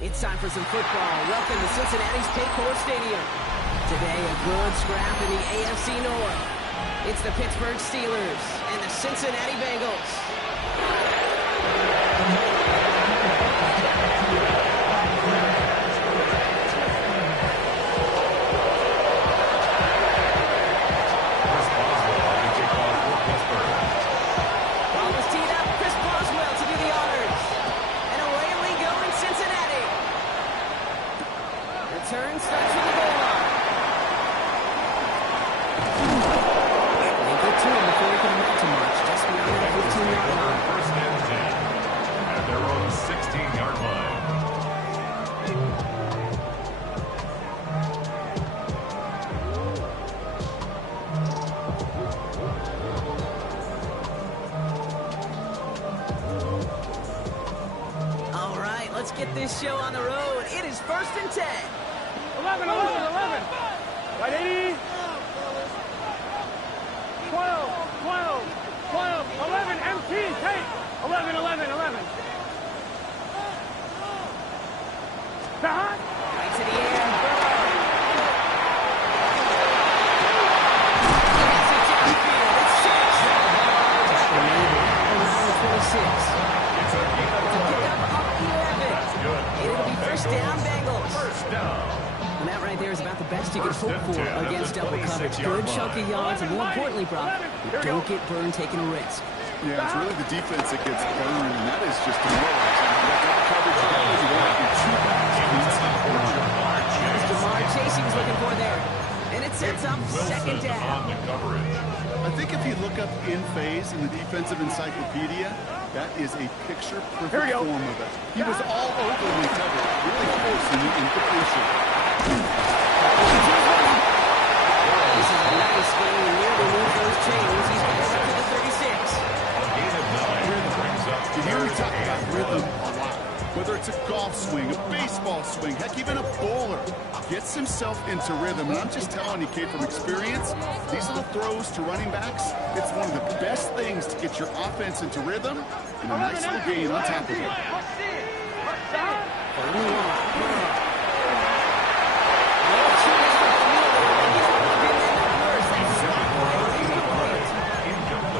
It's time for some football. Welcome to Cincinnati's Paycor Stadium. Today, a good scrap in the AFC North. It's the Pittsburgh Steelers and the Cincinnati Bengals. Turn starts with the goal line. They get to him before he can amount to much. Just beyond the 15-yard line. First and 10 at their own 16-yard line. All right, let's get this show on the road. It is first and 10. 11. Right, 80. 12. 11, MT, take. 11. Behind. Right to the air. Gets it downfield. It's 6. 26. It's a Pickup up 11. That's good. It'll be first down, Bengals. First down. And that right there is about the best you can hope for against double coverage. 26-yard Good chunk of yards, and more importantly, Brock, you don't get burned taking a risk. Yeah, it's really the defense that gets burned, and that is just demoralizing. That double coverage, that was one of your two backs. That was Jamar Chase he was looking for there. And it sets up second On down. the coverage. I think if you look up in phase in the defensive encyclopedia, that is a picture-perfect form of it. He was all over when covered, really forcing the incompletion. This is a nice game. He nearly moved those chains. He's back up to the 36. A gain of 9 brings up You hear me talk about rhythm third. a lot. Whether it's a golf swing, a baseball swing, heck, even a bowler gets himself into rhythm. And I'm just telling you, Kate, from experience, these little throws to running backs, it's one of the best things to get your offense into rhythm and a nice little gain on top of it.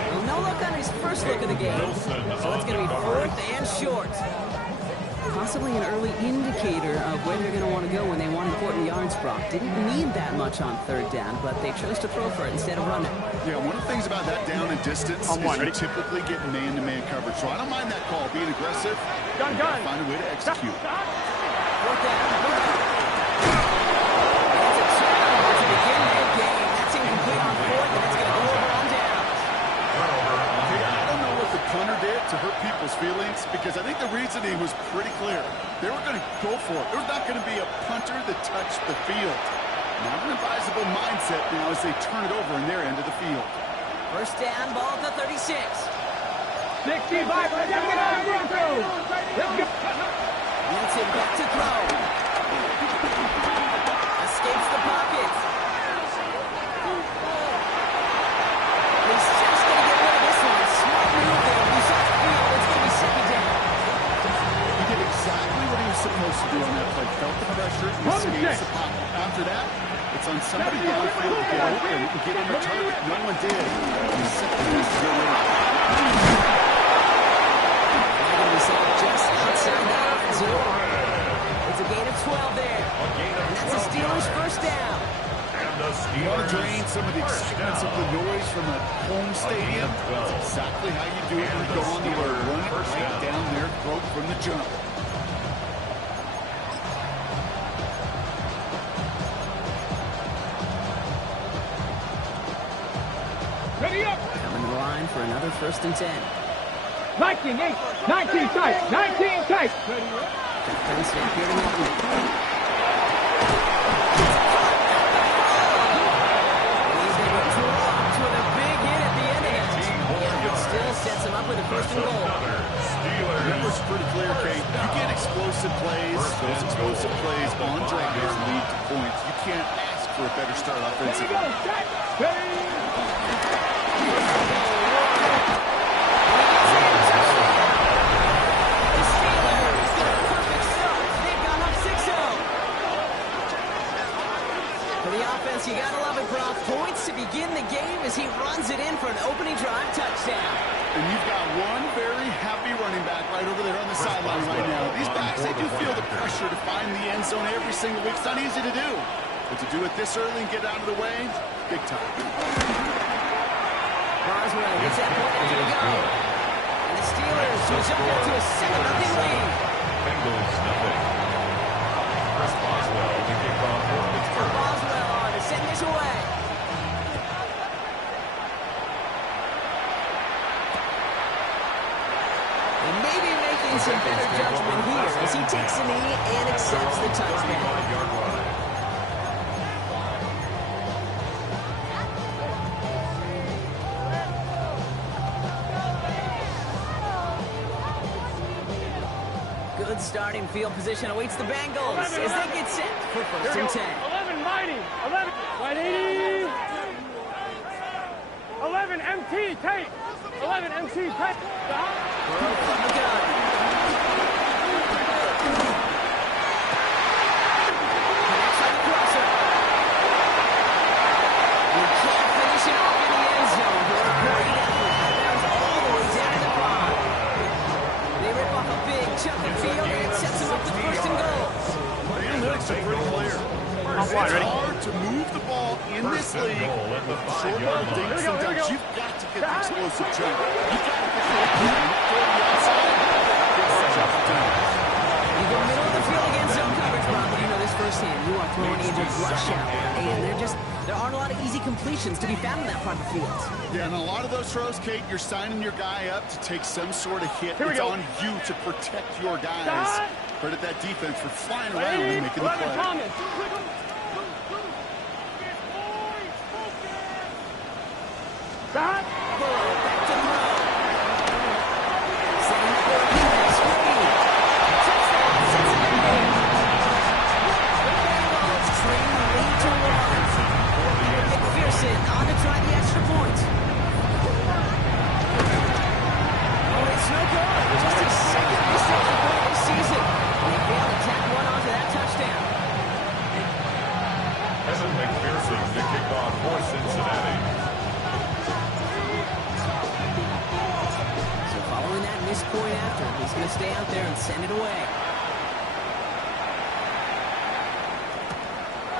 Well, no luck on his first look of the game. So it's going to be fourth and short. Possibly an early indicator of where they're going to want to go when they want important yards, Brock. Didn't need that much on third down, but they chose to throw for it instead of running. Yeah, one of the things about that down and distance is you typically get man-to-man coverage. So I don't mind that call, being aggressive. Gun. Find a way to execute. Fourth down. That's a turnover to begin that game. That's incomplete on fourth, and it's going to go over on down. I don't know what the punter did to hurt people's feelings, because I think the reasoning was pretty clear. They were going to go for it. There's not going to be a punter that touched the field. Not an advisable mindset now as they turn it over in their end of the field. First down, ball at the 36. 65. Let's get out of Broncos. Let's go. Wants him back to throw. Escapes the pocket. He's just going to get rid of this one. Smart move there. He's off the field. It's going to be second down. He did exactly what he was supposed to do on that play. Felt the pressure, and escapes the pocket. After that, it's on somebody downfield to get open and get him a target. No one did. He's second to go in. Just outside the red zone. It's a gain of 12 there. And that's the Steelers' first down. And the You want to Steelers drain some of the excitements of the noise from a home stadium? That's exactly how you do it when you go on the road. Run it right down their throat from the jump. Ready up. Coming to the line for another first and 10. 19 tight. 19 tight. Third snap here to Milton. He's going to be dropped with a big hit at the end of it. It still sets him up with a first and goal. Numbers pretty clear, Kate. You get explosive plays. Those explosive plays on drives lead to points. You can't ask for a better start offensively. as he runs it in for an opening drive touchdown. And you've got one very happy running back right over there on the sideline right now. These backs, they do feel the pressure to find the end zone every single week. It's not easy to do. But to do it this early and get out of the way, big time. Boswell gets that point up to the goal. And the Steelers will jump out to a 7-0 lead. Bengals nothing. Chris Boswell to kick off for Pittsburgh. Boswell on to send this away. And maybe making some better judgment here as he takes a knee and accepts the touchdown. 35-yard line. Good starting field position awaits the Bengals as they get set for 1st and 10. 11 mighty. 11 mighty. 11 MT tight. 11 MT tight. Burrow from the gun. Connects on the crosser. He can't finish it off in the end zone. Great effort. Bounce all the way down to the 5. They rip off a big chunk of field and it sets them up with 1st and goal. The analytics are pretty clear. It's hard to move the ball in this league. Short ball dinks and dunks. You've got to get the explosive jump. You've got to get the outside. Get such opportunities. You go middle of the field against zone coverage, Bob. You know this firsthand. You are throwing into rush out. And there aren't a lot of easy completions to be found in that part of the field. Yeah, and a lot of those throws, Kate, you're signing your guy up to take some sort of hit. It's on you to protect your guys. Credit that defense for flying around and making the play. Thomas. Stop. Burrow back to throw. Setting up for a defense screen. Touchdown, sets up the game. The Bengals train the lead to 1. McPherson on to try the extra point. Oh, it's no good. Just his second missed extra point this season. And they failed to tack one onto that touchdown. Evan McPherson to kick off for Cincinnati. So following that missed point after, he's going to stay out there and send it away.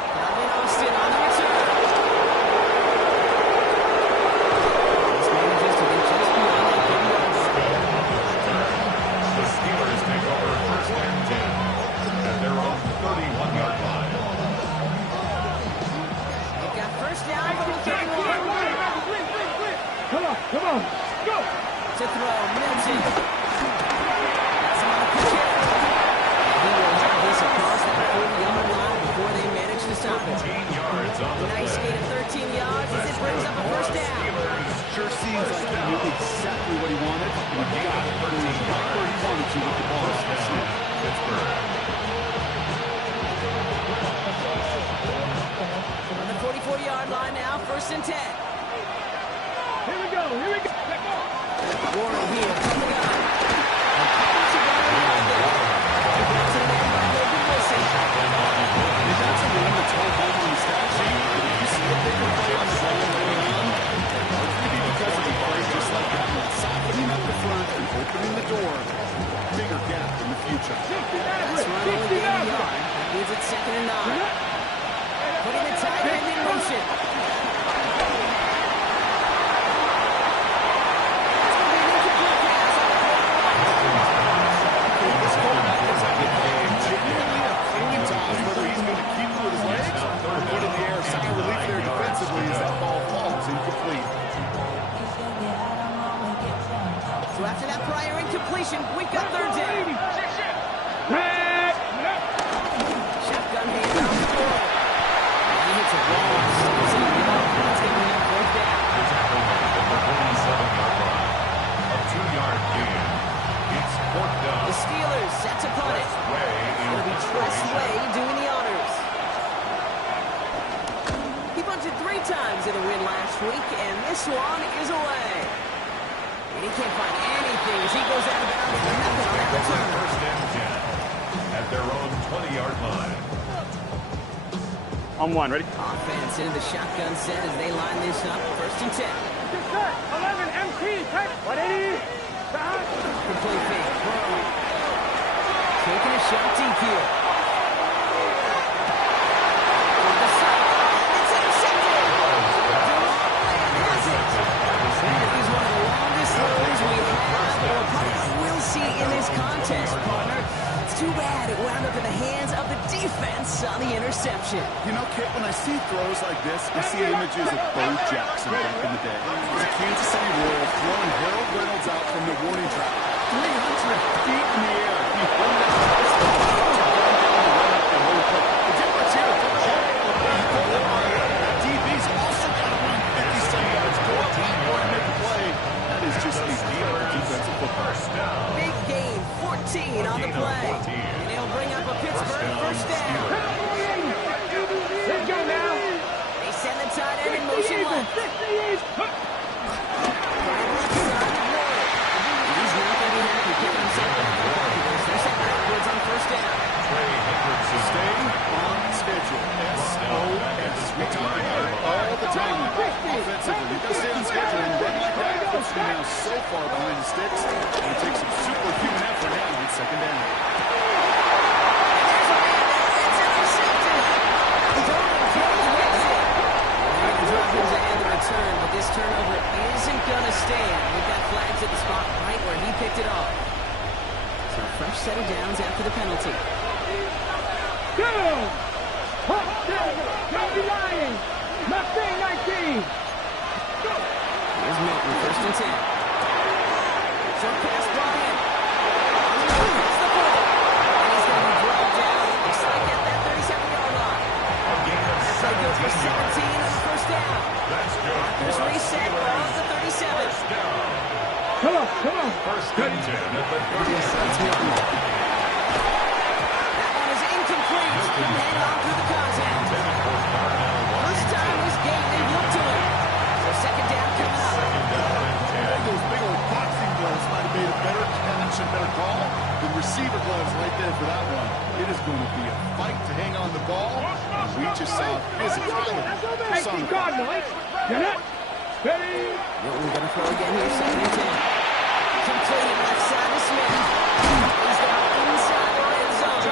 Calvin Austin on the return. This manages to get just beyond that 30-yard line. The Steelers take over 1st and 10 at their own 31-yard line. They've got 1st down from the 31. Come on. Go. To throw, Milton. That's him on the quick hit. He will have this across that 40-yard line before they manage to stop it. 15 yards on the Nice play. gain of 13 yards as it brings up a 1st down. Sure seems like he knew exactly what he wanted. And he got it. He was right where he wanted to with the ball. Pittsburgh. On the 44-yard line now, 1st and 10. Here we go. Warren here from the gun. That's a runner right there. That's an end by Logan Wilson. And that's a one that's hard home on the stat sheet. But if you see a bigger play on the ball going on, it's going to be because of the play just like that one. Softening up the front and opening the door. Bigger gap in the future. That's run only gain a yard. That means it's 2nd and 9. Putting the tight end in motion. So after that prior incompletion, we've got 3rd down. Shotgun handoff to Burrow. And he hits a long steps in the middle. That's going to bring up 4th down. The 47-yard line. A 2-yard gain. It's 4th down. The Steelers set to punt it. It'll be Tress Way doing the honors. He bunted 3 times in a win last week, and this one is away. And he can't find anything as he goes out of bounds. Nothing on that return. 1st and 10 at their own 20-yard line. On one, ready? Offense into the shotgun set as they line this up. First and 10. Get set. 11 MT, take 180. Stop. Complete fake. Burrow. Taking a shot deep here. On the sideline. It's intercepted. And has it. That is one of the longest throws we have or probably will see in this contest, partner. It's too bad it wound up in the hands of the defense on the interception. You know, Kit, when I see throws like this, I see images of Bo Jackson back in the day. He was a Kansas City Royal throwing Harold Reynolds out from the warning track. 300 feet in the air. He hung that pass to run down the run up the whole play. The difference here for Jack, you go that way. DB's also got to run 57 yards. Go up high, go and make a play. That is just a defensive football. Big gain, 14 on the play. And it'll bring up a Pittsburgh first down. Let's go now. They send the tight end in motion left. He's not going to be happy picking himself back for the Broncos. They're set backwards on first down. Staying on schedule. SOS. We talk about it all the time. Offensively, you got to stay on schedule and run like that. Puts you now so far behind the sticks. And it takes some superhuman effort now on second down. It's intercepted. Drop and the return, but this turnover isn't going to stand. We've got flags at the spot right where he picked it off. So a fresh set of downs after the penalty. Go! Don't be lying. Nothing 19. Here's Milton, first and 10. Short pass brought in. It's the ball. And he's going to be brought down. Looks like at that 37-yard line. That's a good for 17 on the first down. Packers reset on the 37. Come on, come on. First and 10 at the 37. That one is incomplete. Couldn't hang on through the contact. First time this game they've looked to him. So second down coming up. Those big old boxing gloves might have made a better catch and better call. The receiver gloves right there for that one. It is going to be a fight to hang on the ball. And we just saw physicality. Hey, Cardinal. You're not. Ready? Milton going to throw again here, second and 10. Complete left side to Smith. He's down inside the red zone.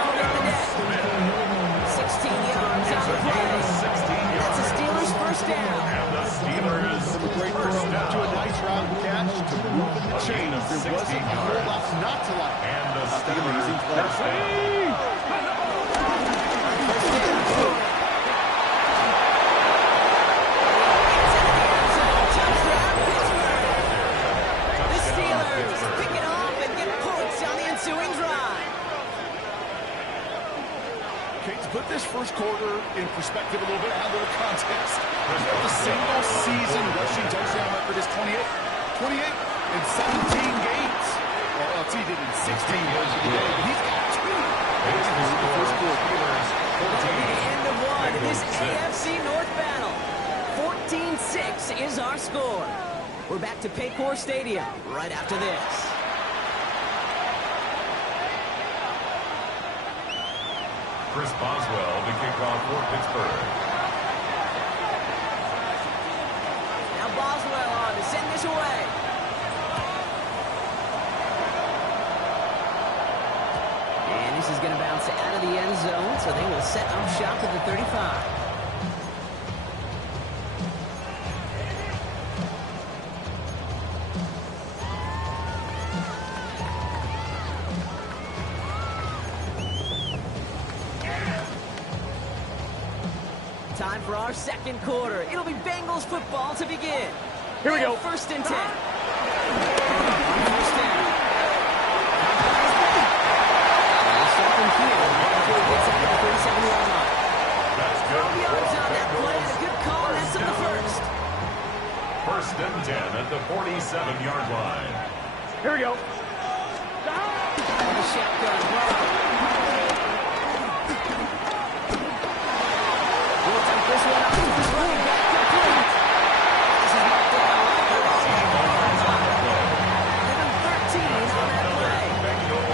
Over the net. 16 yards on the play. That's a Steelers first down. And the Steelers From a great throw to a nice round catch to moving the chains. There wasn't a whole lot not to like. and the That's the Steelers amazing play. first down. The Steelers pick it off and get points on the ensuing drive. Okay, to put this first quarter in perspective a little bit, out of the context, the single season rushing touchdown record is 28. 28 in 17 games. Well, LT did in 16 games of the day, but he's got 2. This is the first quarter. End of one in this AFC North battle. 14-6 is our score. We're back to Paycor Stadium right after this. Chris Boswell to kick off for Pittsburgh. Now Boswell on to send this away. And this is going to bounce out of the end zone, so they will set up shop at the 35. Time for our second quarter. It'll be Bengals football to begin. Here we go. First and 10. First down. We'll start from here before he gets out of the 37-yard line. That's 12 yards on that play. A good call. That's up the first. First and 10 at the 47-yard line. Here we go. On the shotgun. We'll take this one out to his running back. Complete. This is knocked down. Give him 13 on that play.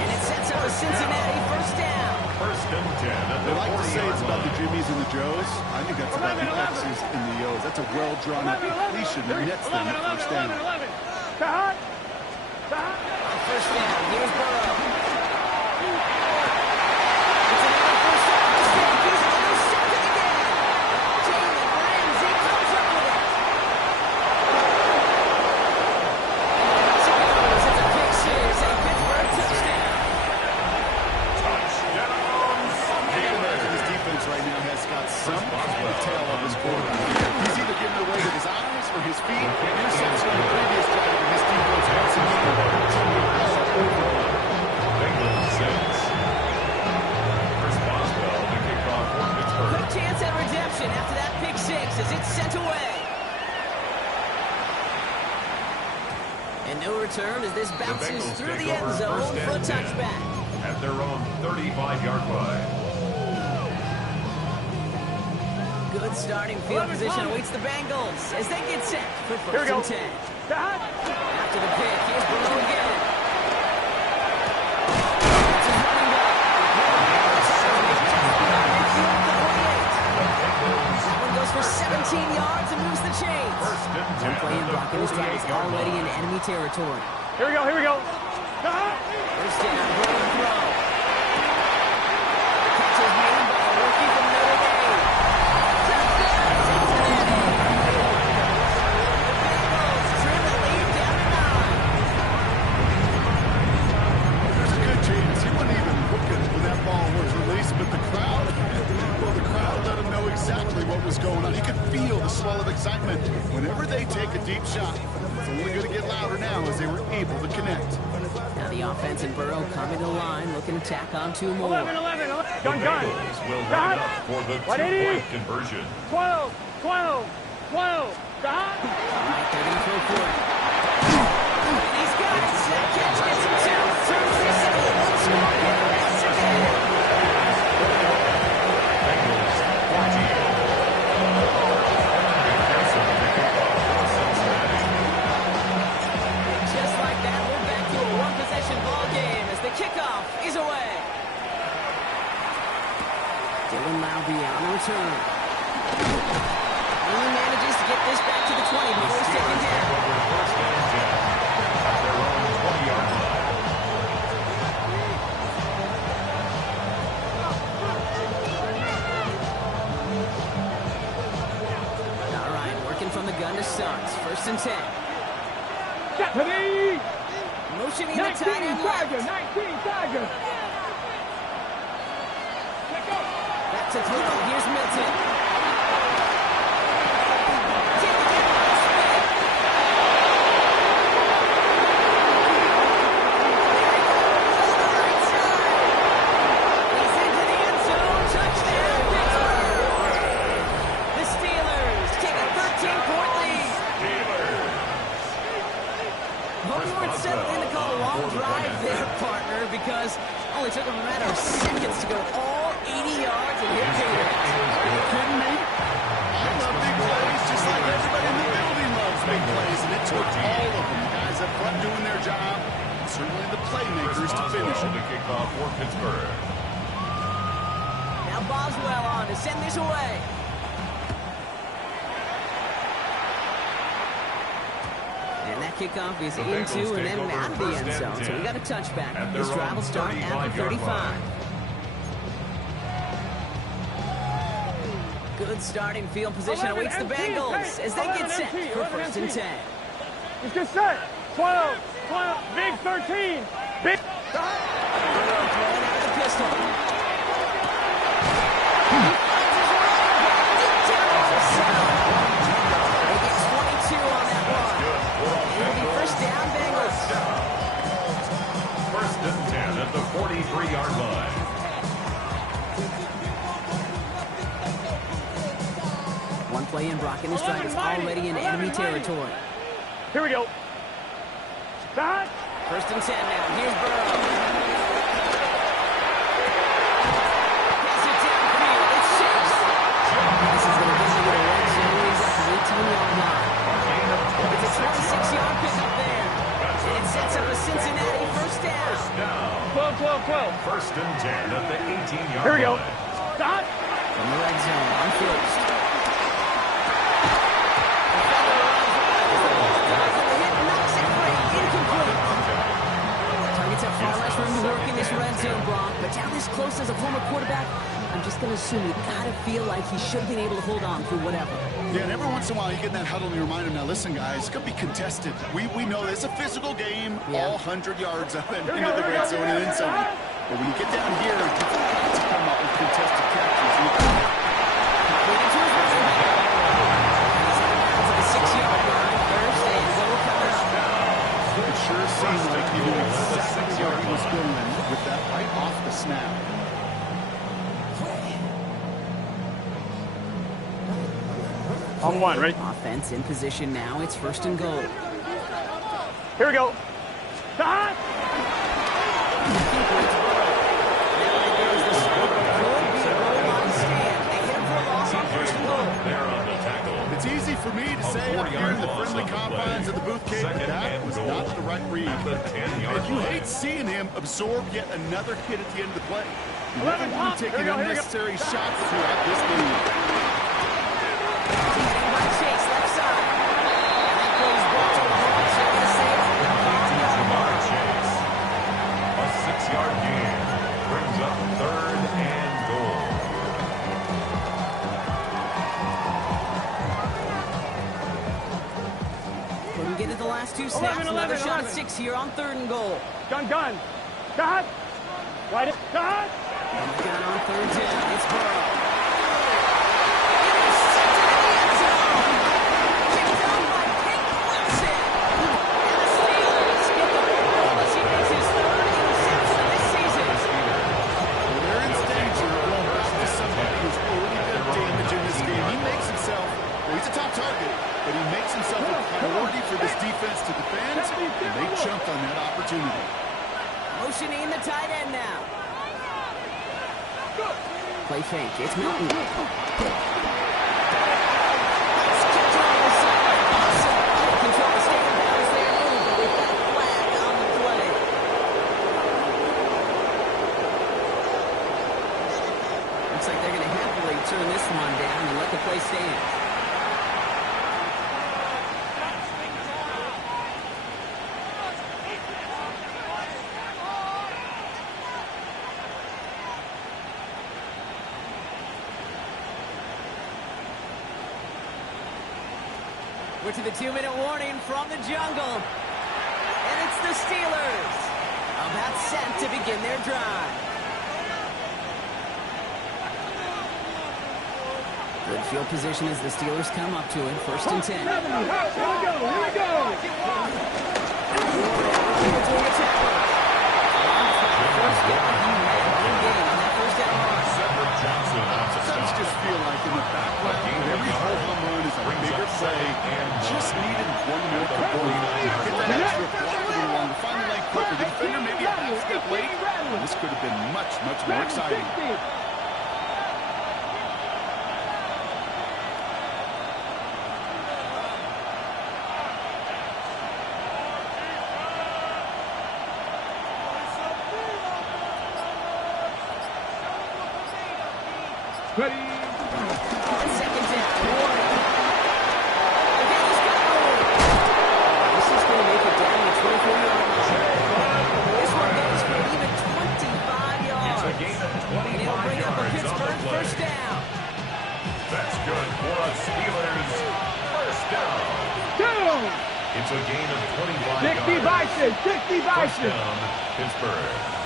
And it sets up a Cincinnati first down. First and They like to say it's about the Jimmies and the Joes. I think that's about the X's and the O's. That's a well-drawn-up completion that nets them at first down. First down, here's Burrow. It's another first down mistake. He's intercepted again. Jalen Ramsey comes up with it. It's a pick six, a Pittsburgh touchdown. His defense right now has got some on the tail of his quarterback. He's either giving it away with his eyes or his feet. Interception on the previous drive, and his defense once again. Quick chance at redemption after that pick six as it's sent away. And no return as this bounces through the end zone for a touchback. At their own 35-yard line. Good starting field position awaits the Bengals as they get set for first and 10. After the pick, here's Burrow again. That's his running back. That one goes for 17 yards and moves the chains. One play in blocking his drive is already in enemy territory. Here we go. First down, Burrow throw. The catch is made by a rookie from Notre Dame. Touchdown, Cincinnati! The Bengals trim the lead down to 9. There's a good chance he wasn't even looking when that ball was released, but the crowd let him know exactly what was going on. He could feel the swell of excitement. Whenever they take a deep shot, it's only going to get louder now as they were able to connect. Now the offense and Burrow coming to the line, looking to tack on two more. 11. Gun. Will line up for the 2-point conversion. 12. All right, they're going to throw for it. And he's got it. That catch gets him two. Turns this into a one-score game once again. Just like that, we're back to a one-possession ball game as the kickoff is away. Dylan Laube on the return. Only manages to get this back to the 20 before he's taken down. First and 10 at their own 20-yard line. All right, working from the gun to start. First and 10. Motioning the tight end left. 19 Tiger. Back to throw. Here's Milton. Because only took him a matter of seconds to go all 80 yards and hit Taylor. Are you kidding me? I love big plays just like everybody in the building loves big plays, and it took all of them. The guys up front doing their job, and certainly the playmakers to finish it. The kickoff for Pittsburgh. Now Boswell on to send this away. And that kickoff is into and then out of the end zone. So we got a touchback. This drive will start at the 35. Good starting field position awaits the Bengals as they get set for first and 10. He's just set. 12. Big 13. Big. Burrow throwing out of the pistol. They get 22 on that one. It'll be first down, Bengals. First and 10 at the 43-yard line. One play in, Brock, and this drive is already in enemy territory. Here we go. Start. First and 10 now. Here's Burrow. Pass it downfield. It's Chase. This is going to get into the red zone. He's at the 18-yard line. It's a 26-yard pickup there. And it sets up a Cincinnati first down. 12. First and 10 at the 18-yard Here we go. line. Stop. From the red zone, on first. Targets have far less room to work in this red zone, Bronk. But down this close as a former quarterback, I'm just going to assume you got to feel like he should have been able to hold on through whatever. Yeah, and every once in a while you get in that huddle and you remind him, now listen, guys, it's going to be contested. We know it's a physical game, all 100 yards up and into the red zone and then some. But when you get down here, you've got to come up with contested catches. Completed to his running back. He's out of bounds at the 6-yard line. First and goal coming up. It sure seemed like he knew exactly where he was going with that right off the snap. On one, ready? Offense in position now. It's first and goal. Here we go. Stop. It's easy for me to say up here in the friendly confines of the booth cave that was not the right read. And you hate seeing him absorb yet another hit at the end of the play. You never want to take any unnecessary shots throughout this game. Chase left side. And that goes back to the ball. So they're going to say A 6-yard gain brings up third and goal. couldn't get it the last two snaps. Another shot at 6 here on third and goal. Gun. Stop. Right it. Stop. Gun on third down. It's Burrow. But he makes himself a priority for this defense to defend, and they jumped on that opportunity. Motioning the tight end now. Play fake. It's Milton. Control the staying bounds there. But we've got a flag on the play. Looks like they're going to happily turn this one down and let the play stand. We're to the 2-minute warning from the jungle. And it's the Steelers. About set to begin their drive. Good field position as the Steelers come up to it. First and 10. Here we Sometimes just feel like in the background, every home run is a bigger play and just needed one more component. Get that extra block along to find the lane quicker. The defender maybe a half step late. This could have been much more exciting. Ready. Second down. Warning. Okay, he's got it. This is going to make it down to 24-yard line. This one goes for even 25 yards. It's a gain of 25 and it'll bring up a yards on Pittsburgh the play. first down. That's good for a Steelers first down. It's a gain of 25 yards. 60 First Bison. down, Pittsburgh.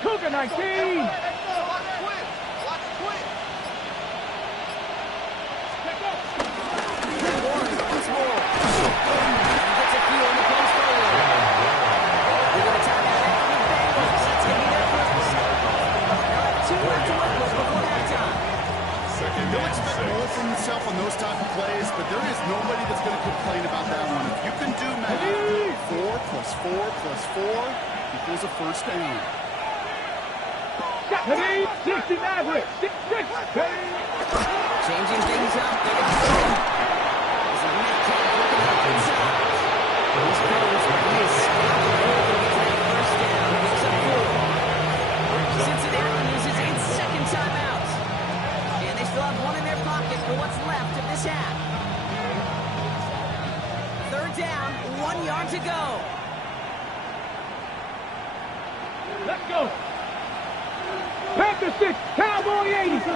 Cougar 19. He'll expect more from himself on those type of plays, but there is nobody that's going to complain about that one. If you can do math, 4 + 4 + 4 equals a first down. Changing things up. They're going to throw. There's a Metcalf looking up inside. He's close, but he is scouting the hole to get to that first down. Picks up 4. Cincinnati uses its second timeout. And they still have one in their pocket for what's left of this half. Third down, 1 yard to go. Let's go. Panther 6, Cowboy 80. Looking to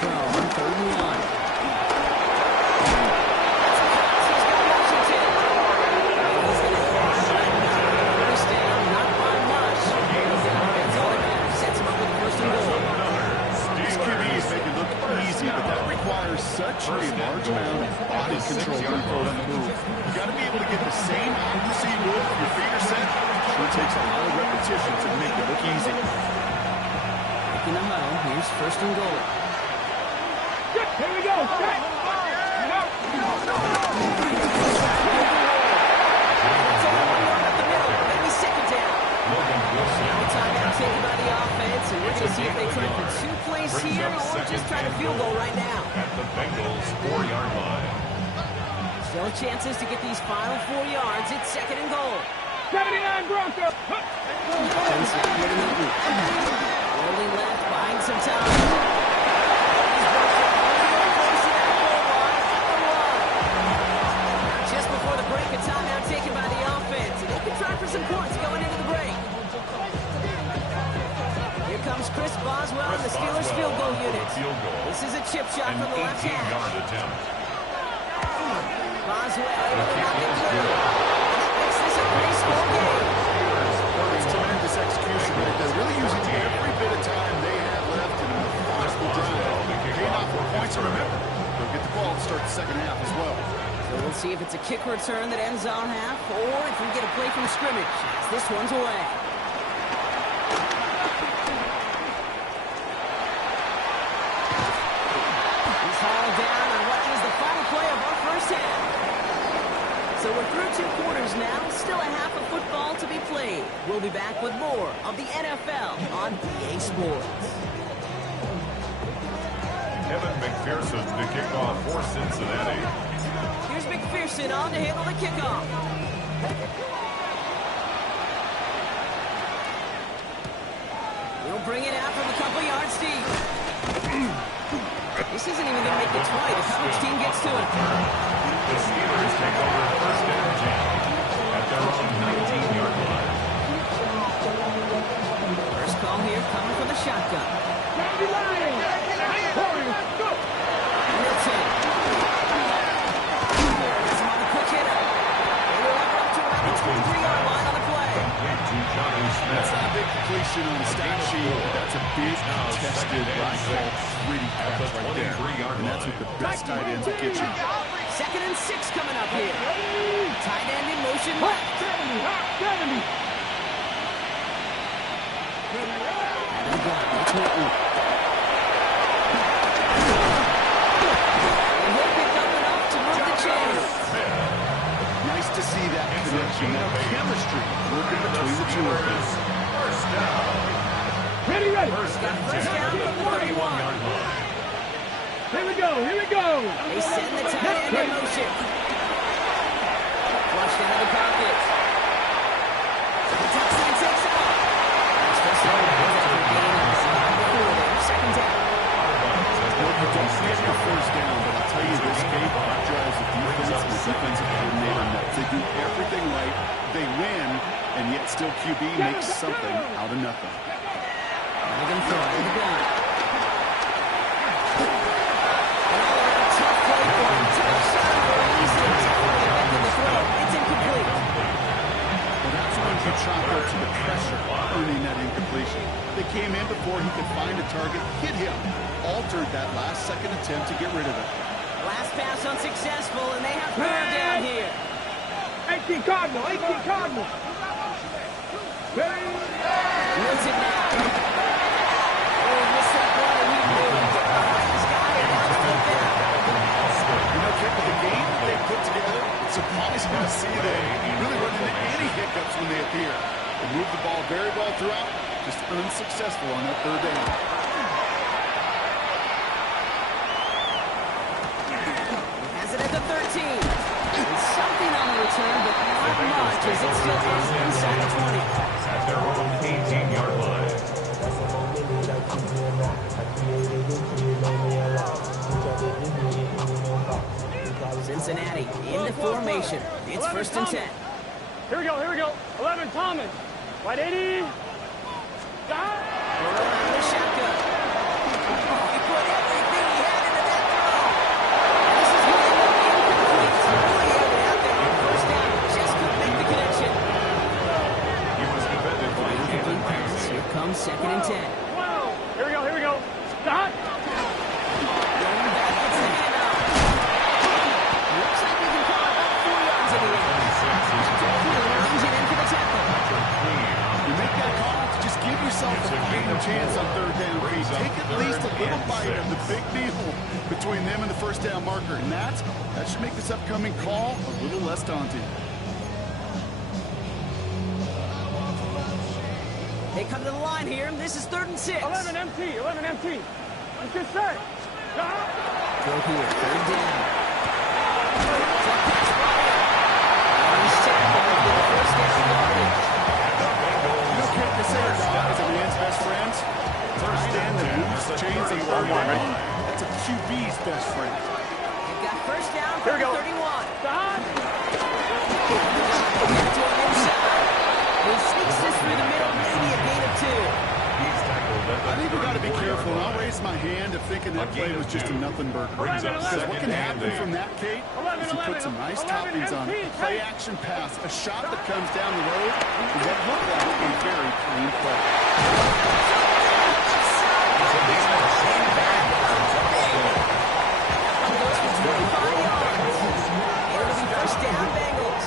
throw on 3rd and 1. He's got Washington. He's going to throw first down, not by much. That's all that matters. Sets him up with the 1st and goal. These QBs make it look easy, but that requires such a large amount of body control to throw on the move. You got to be able to get the same accuracy you would if your feet are set. It takes a lot of repetition to make it look easy. Taking the huddle. Here's 1st and goal. Here we go. It's only 1 yard up the middle. Maybe 2nd down. Now the timeout taken by the offense, and we're going to see if they try for 2 plays here or just try to field goal right now. At the Bengals 4-yard line. Still chances to get these final 4 yards. It's 2nd and goal. 79 Broncos. Rolling left, buying some time. Just before the break, a timeout taken by the offense. They can try for some points going into the break. Here comes Chris Boswell and the Steelers field goal unit. This is a chip shot from the left hand. Boswell able to knock it through. Makes this a 3-score game. It's tremendous execution right there. Really using every bit of time they have left in an impossible drive. Paying off for points, and remember, they'll get the ball to start the second half as well. So we'll see if it's a kick return that ends on half, or if we get a play from scrimmage. As this one's away. He's hauled down on what is the final play of our first half. So we're through 2 quarters now, still a half of football to be played. We'll be back with more of the NFL on EA Sports. Evan McPherson to kick off for Cincinnati. Here's McPherson on to handle the kickoff. He'll bring it out from a couple yards deep. This isn't even going to make it 20. The coverage team gets to it. The Steelers take over 1st and 10 at their own 19-yard line. First call here coming from the shotgun. Milton. That's him on the quick hitter. They will up to around the 23-yard line on the play. That's not a big completion on the stat sheet. That's a big contested rifle, pretty catch right there. And that's what the best tight ends will get you. 2nd and 6 coming up here. Tight end in motion left. 70. And he got it. It's Milton. And he'll pick up enough to move the chains. Nice to see that connection, that chemistry working between the two of them. First down. Ready. Got first down from the 31. Here we go. They send the tight end in motion. Flushed out of the pocket. The touchdown takes off. That's first down. Second down. You don't get your first down, but I'll tell you this, Gabe, that drives the defense and the defensive coordinator nuts. They do everything right, they win, and yet still QB makes something out of nothing. Again, throw to the gun. Tough play for him. Tough shot for him. He's making the throw. It's incomplete. Well, that's when you chalk up to the pressure, earning that incompletion. They came in before he could find a target, hit him, altered that last-second attempt to get rid of it. Last pass unsuccessful, and they have third down here. 18 Cardinal. Wilson now. Oh, missed that one, and he moved. He's got it. Now it's flipped out. You know, Kip, the game they put together, it's surprising to see they really run into any hiccups when they appear. They move the ball ball very well throughout, just unsuccessful on that third down. Has it at the 13. It's something on the return, but not much as it still is inside the 20. At their own 18-yard line. Cincinnati in the formation. It's 1st and 10. Here we go. 11, Thomas. Right 80. Stop. The shotgun. He put everything he had into that throw. And this is going to end up incomplete. Really had it out there on 1st down. Just couldn't make the connection. He was defended by Incomplete pass. Here comes 2nd and 10. Wow. Here we go. Stop. Going back, it's the handoff. Looks like we can call it about 4 yards in the end. Range it in for the tackle. You make that call to just give yourself a fighting chance on third down. Take at least a little bite of the big deal between them and the 1st down marker. And that should make this upcoming call a little less daunting. They come to the line here. This is 3rd and 6. 11 MT. Let's get set. Stop. Go here, 3rd down. Tough pass brought in. Nice tackle for the 1st down yardage. You know, Kent, they say a dog is a man's best friend. First stand that moves, chains, and arm. That's a QB's best friend. They've got 1st down Here from we go. 31. Stop. Get to him inside. He sneaks this through the middle, maybe a gain of 2. He's tackled at the I think we got to be 34-yard careful. And I'll line. raise my hand of thinking that play was just a nothing burger. Brings up Because what can 2nd and happen 8. from that, Kate, is you put some nice toppings on it. A play action pass, a shot that comes down the road, and what looked like a very clean play. Goes for 25 yards. It'll be 1st down, Bengals.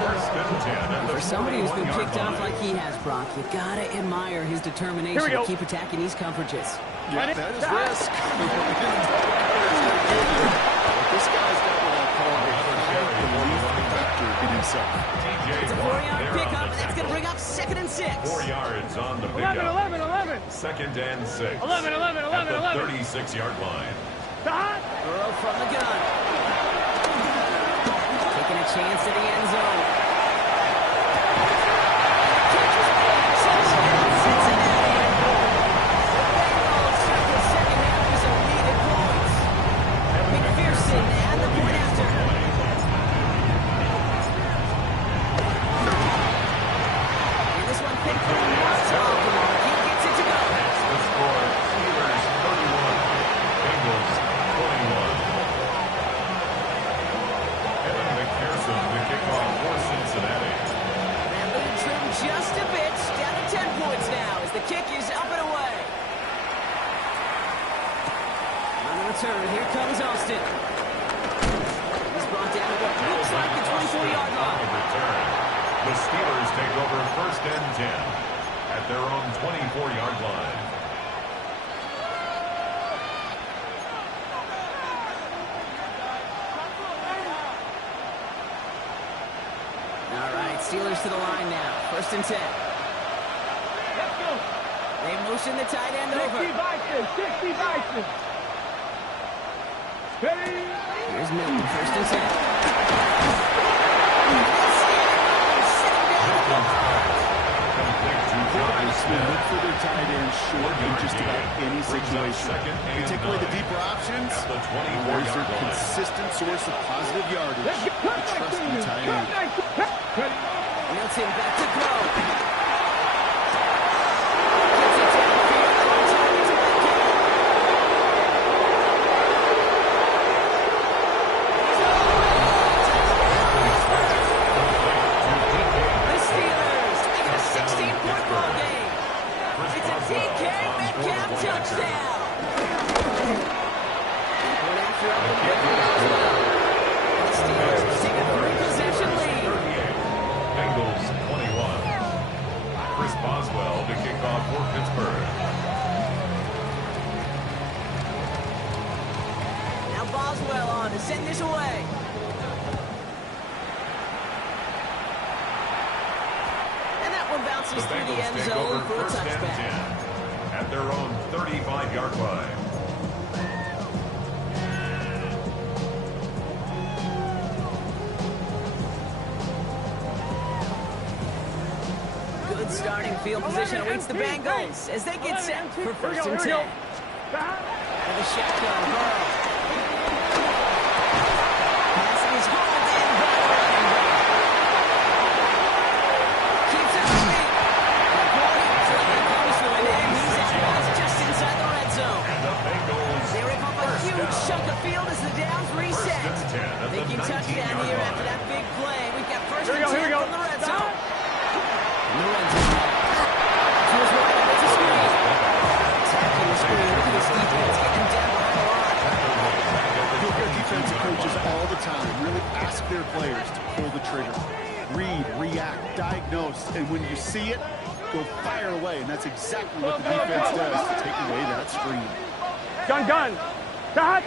1st and 10 at the For somebody who's been 41-yard kicked off line. like he has, Brock, you gotta admire his determination to go. keep attacking these coverages. Yeah, that is risk. But this guy's got what I call a high belief factor in himself. It's a 4-yard pickup, and that's gonna bring up 2nd and 6. 4 yards on the 11. pickup. 2nd and 6. 11. At the 36-yard line. Stop. Burrow from the gun. Taking a chance at the end zone. Catches touchdown, Cincinnati. The Bengals start the second half with some needed points. McPherson and the point after. And this one thankfully not off the mark. He gets it to go. That's the score. Steelers 31. Bengals 21. Evan McPherson, the kickoff for Cincinnati. That leads them just a bit. Down to 10 points now as the kick is up and away. On the return, here comes Austin. He's brought down to what looks like the 24-yard On line. the return, the Steelers take over 1st and 10 at their own 24-yard line. All right, Steelers to the line now. 1st and 10. Let's go. They motion the tight end 60 over. Bison. Ready. Here's Milton, 1st and 10. Complete to John Smith. Look for their tight end short in just about any situation. Second You and take away the 9. deeper options, At the there's 24-yard a line. consistent source of positive yardage. Let's get cut Trust back in to tight you. end. Ready. Milton back to throw. Gets it downfield on target to Metcalf. The Steelers make it a 16-point ball game. It's a DK Metcalf touchdown. Going after up the middle as well. The Steelers take a 3-possession lead. 38. Bengals 21. Chris Boswell to kick off for Pittsburgh. Now Boswell on to send this away. And that one bounced passes The through the Bengals end take zone over for a first and touchback. 10 at their own 35-yard line. Good starting field position awaits the Bengals as they get set for first and 10. Out of the shotgun, Burrow. Pass is hauled in by the running back. Keeps it sweet. And Gordy Trey comes to an end. He's at last just inside the red zone. And the Bengals They rip up a huge chunk of field as the downs reset. Thinking touchdown here after that big play. We've got first and 10 from the red zone. In the red zone. Feels right up. It's a screen. Attacking the screen. Look at this defense getting down behind the line. You'll hear defensive coaches all the time really ask their players to pull the trigger. Read, react, diagnose, and when you see it, go fire away. And that's exactly what the defense does to take away that screen. Gun. Cut.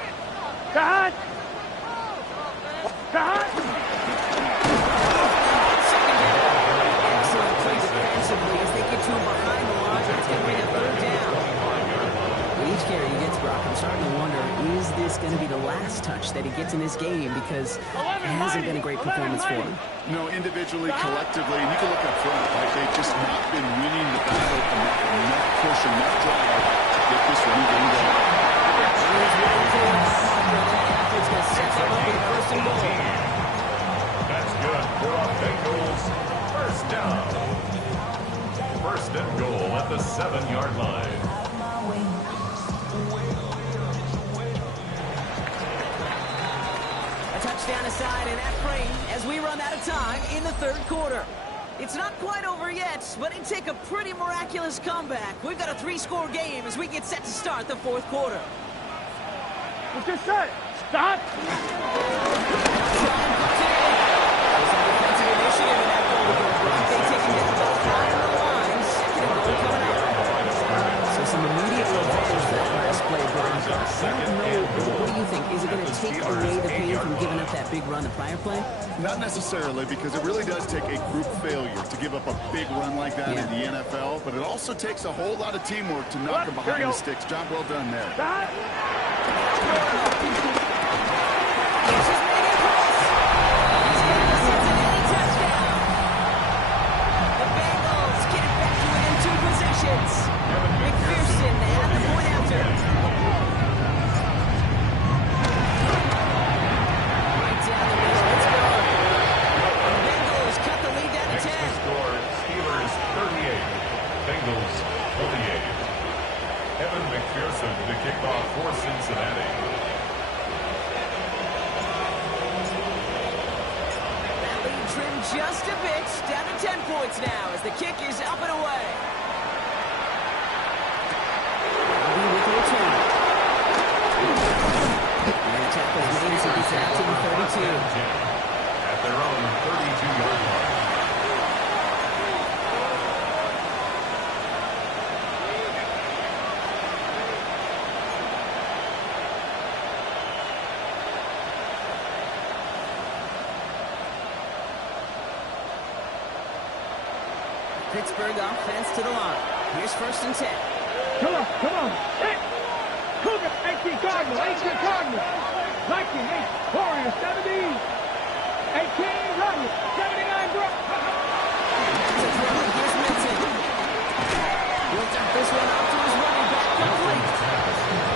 Excellent play defensively as they get to him behind the line. It's going to bring a third down. Each carry he gets, Brock, I'm starting to wonder, is this going to be the last touch that he gets in this game? Because it hasn't been a great performance for him. No, individually, collectively, and you can look up front, right? They've just not been winning the battle enough push, enough drive to get this running game going. He's ready to It's going to set them up with first and goal. That's good for the Bengals. First down. First and goal at the 7-yard line. A touchdown aside in that frame as we run out of time in the third quarter. It's not quite over yet, but it'd take a pretty miraculous comeback. We've got a 3-score game as we get set to start the fourth quarter. What's this set? Stop. Defensive initiative in that goal to go. They take it about 5 on the line. Second and goal coming up. So some immediate revenge for that last play, Brian. I don't know. What do you think? Is it going to take away the pain from giving up that big run the prior play? Not necessarily, because it really does take a group failure to give up a big run like that in the NFL, but it also takes a whole lot of teamwork to knock them behind the sticks. Job well done there. McPherson at the point after. Right down the middle. Let's go. The Bengals cut the lead down to 10. Next to score, Steelers 38, Bengals 28. Evan McPherson to kick off for Cincinnati. That lead trimmed just a bit. Down to 10 points now as the kick is up and away. At their own 32-yard line. Pittsburgh offense to the line. Here's first and 10. Come on. Hey! Cougar, 18 Cardinal. 19, Warrior, 70. 18, Rodney, 79, Brock. Here's Minton. He'll dump this one out to his running back. Complete.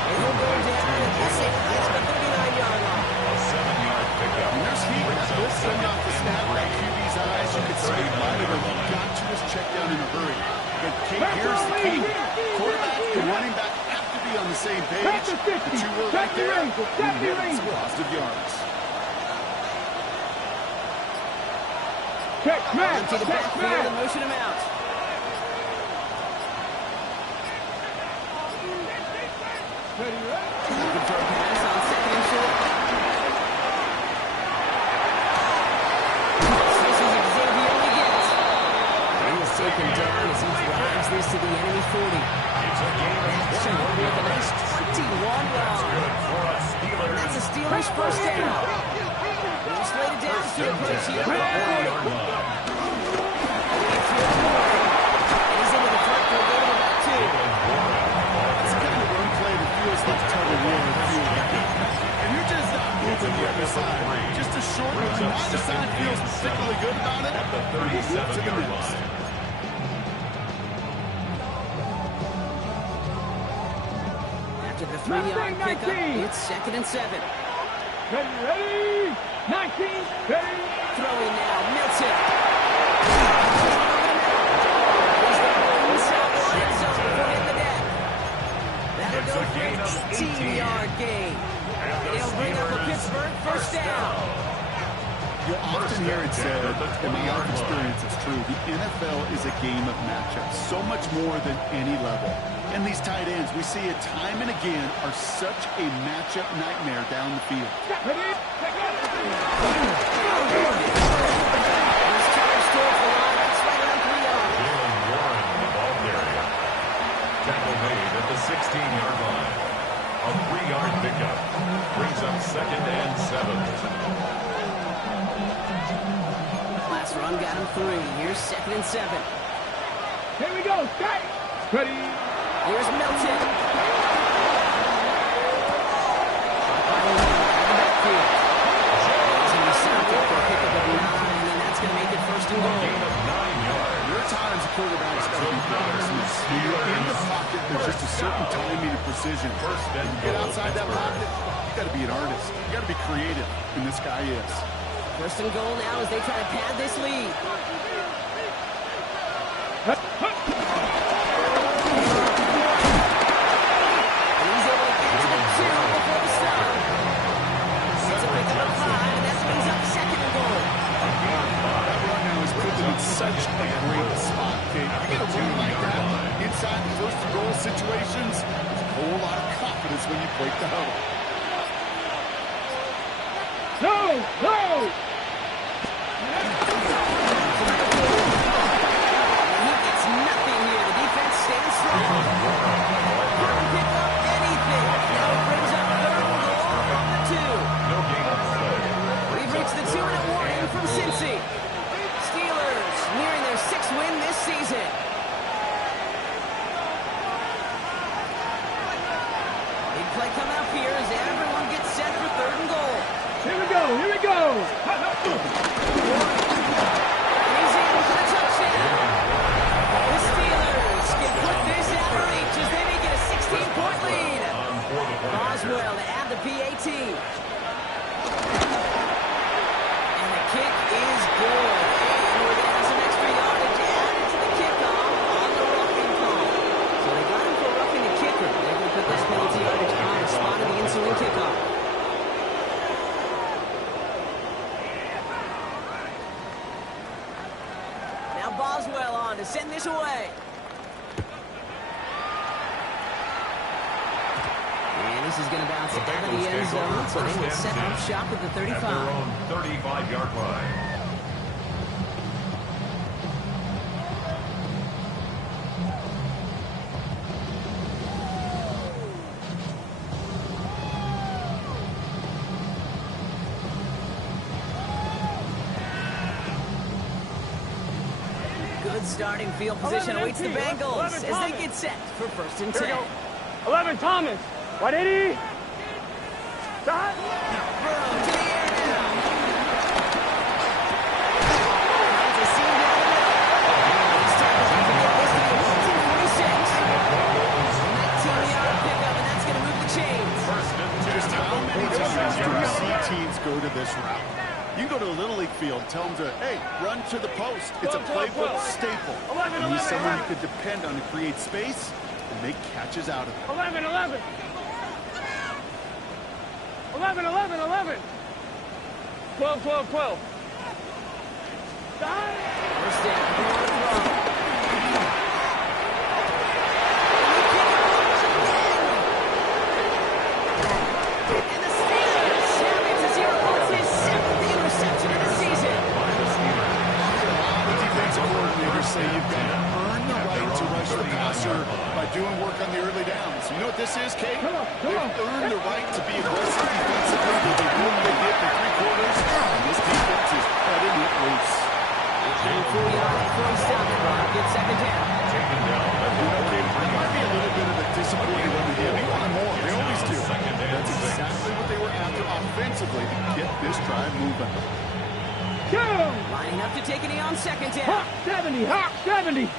And he'll go down at the same right at the 39-yard line. A 7-yard pickup. And there's heat. That's coming off the snap. That QB's eyes, you could see might have got to his check down in a hurry. But here's the key. Quarterback and running back have to be on the same page. The two were right there. Positive yards. Check, man. To the backfield and motion him out. Looking for a pass on second and short. This is Xavier again. He is taken down as he drives this to the enemy 40. It's a game of 20. With a nice 21 That's yard. good for us Steelers. That's a Steelers first down. They're slated down to approach here. neither side feels particularly good about it. At the 37-yard line. After the 3-yard pickup, it's 2nd and 7. Ready? 19, ready? Throwing now, Milton. He's the ball inside the end zone before hitting the net. That'll It's go a for gain an of 18-yard gain. And the They'll bring up a Steelers Pittsburgh first down. You'll often hear it said, in my own experience, it's true. The NFL is a game of matchups, so much more than any level. And these tight ends, we see it time and again, are such a matchup nightmare down the field. Ready? He's charged towards the line. It's right around 3 yards. Jalen Warren, the ball carrier. Tackle made at the 16-yard line. A 3-yard pickup. Brings up 2nd and 7. Last run got him 3. Here's 2nd and 7. Here we go. Start. Ready? Here's Milton. And that's going to make it 1st and goal. Gain of 9 yards. There are times a quarterback's got to be precise. When you're in the pocket, there's just a certain timing and precision. First and Get goal, outside that Pittsburgh. pocket, you got to be an artist. You got to be creative, and this guy is. 1st and goal now as they try to pad this lead. And he's able to get to the 2 before the stop. It's a pickup of 5, and that brings up 2nd and goal. That run now has put them in such a great spot, Kate. You get a run like that inside the 1st and goal situations, there's a whole lot of confidence when you break the huddle. No! No! He gets nothing here. The defense stands strong. Couldn't pick up anything. Now it brings up 3rd and goal from the 2. No gain on play. We've reached the 2-minute warning from Cincy. Steelers nearing their 6th win this season. Big play coming up here as everyone gets set for 3rd and goal. Here we go. Here we go. He's in for the touchdown. The Steelers can put this out of reach as they make it a 16-point lead. On for the point. Boswell to add the PAT. And the kick is good. And we're going to have some extra yardage added to the kickoff on the roughing call. So they got him for roughing the kicker. They're going to put this penalty yardage on the spot of the ensuing kickoff. Now Boswell on to send this away. And this is going to bounce The out of Bengals the end take over zone, so they will 1st set and up 10 shop at the at their 35. own 35-yard line. Good starting field position 11 awaits the empty. Bengals 11 as they Thomas. get set for 1st and Here we 10. go. 11, Thomas. Right, 80. Start. Burrow to the air now. Finds a seam down the middle. He's tackled to get this to the 14-46. 19-yard pickup, and that's going to move the chains. First and 10. Just how many times do we see teams go to this route? You can go to a Little League field, tell them to, hey, run to the post. It's a 12, playbook 12. staple. 11, You need 11, someone 11. you can depend on to create space and make catches out of it. 11, 11. 11, 11, 11. 12, 12, 12. Start. First down, Burrow to throw. And the Steelers have it to 0 points, his 7th interception of the season. The defensive coordinators say you've got to earn the right to rush the passer by doing work on the early downs. You know what this is, Kate? Come on, come on. They've earned the right to be aggressive defensively. They do what they did for 3 quarters, and this defense is cutting it loose. 4-yard before he stopped the clock. Good 2nd down. Taken down at You the know, Kate, there might be a little bit of a disappointing run here. They wanted more. They always do. Second and That's 6. exactly what they were after offensively to get this drive moving. Lining up to take a knee on second down. Hawk 70, Hawk 70.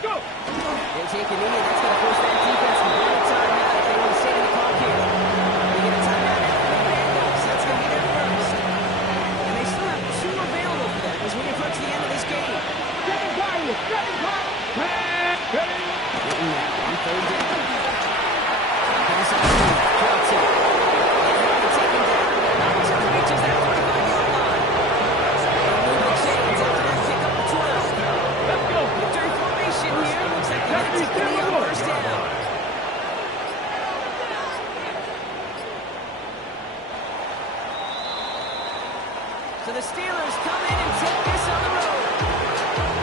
Go. They take a knee, and that's going to force that defense to bring a timeout if they want to stay in the clock here. They get a timeout out of the Bengals. That's going to be their first. And they still have 2 available for them as we approach the end of this game. Second time. Ready? Getting that on third down. Pass out to Kelton. And he'll be taken down by the time he reaches that 45-yard line. They'll move the chains after that pick up the 12. Let's go. Victory formation here. Looks like they're going to take a knee on first down. So the Steelers come in and take this on the road.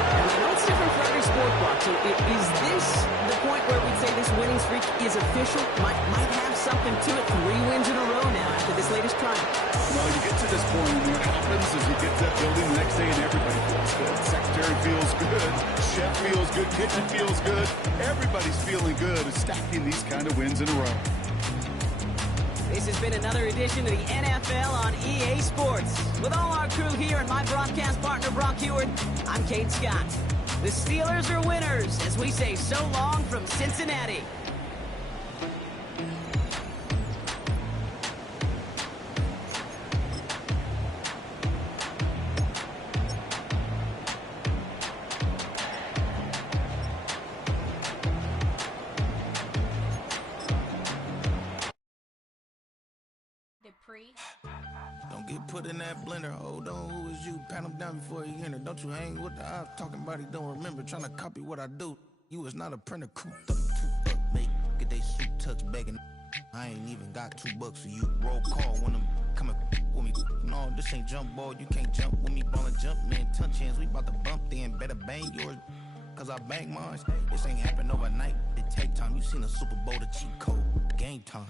And I know it's different for every sport, Brock. So is this the point where we'd say this winning streak is official? Might have something to it. 3 wins in a row now after this latest triumph. Well, you get to this point, and what happens is you get to that building the next day and everybody feels good. Secretary feels good. Chef feels good. Kitchen feels good. Everybody's feeling good at stacking these kind of wins in a row. This has been another edition of the NFL on EA Sports. With all our crew here and my broadcast partner, Brock Heward, I'm Kate Scott. The Steelers are winners as we say so long from Cincinnati. Don't get put in that blender. Hold on, who is you? Pat him down before you enter. Don't you hang with the op talking about he don't remember. Trying to copy what I do. You is not a printer. Cooped up, make get they suit touch begging. I ain't even got $2 for you. Roll call when I'm coming with me. No, this ain't jump ball. You can't jump with me. Ballin' jump, man. Touch hands. We about to bump then. Better bang yours. Cause I bang mine. This ain't happen overnight. It take time. You seen a Super Bowl, the cheat code. Game time.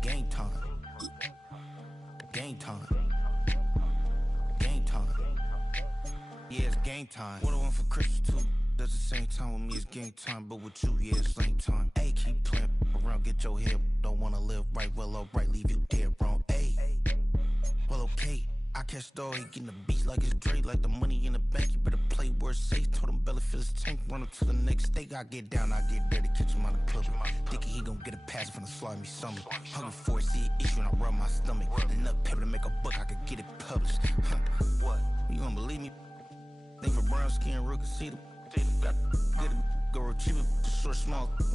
Game time. Game time. Game time. Yeah, it's game time. What I want for Christmas too. That's the same time with me, it's game time. But with you, yeah, it's same time. Hey, keep playing around, get your head. Don't wanna live right, well, alright, leave you dead wrong. Hey, well, okay. I catch the dog, he getting the beats like it's Dre, like the money in the bank. You better play where it's safe. Told him belly fill his tank, run him to the next state. I get down, I get dirty, catch him on the club. Thinking he gon' get a pass from the slide me summer. Hungry for it, see an issue and I rub my stomach. Enough paper to make a book, I could get it published. What? You don't believe me? Think for brown skin, real can see them. Got good, go retrieve it, short, small.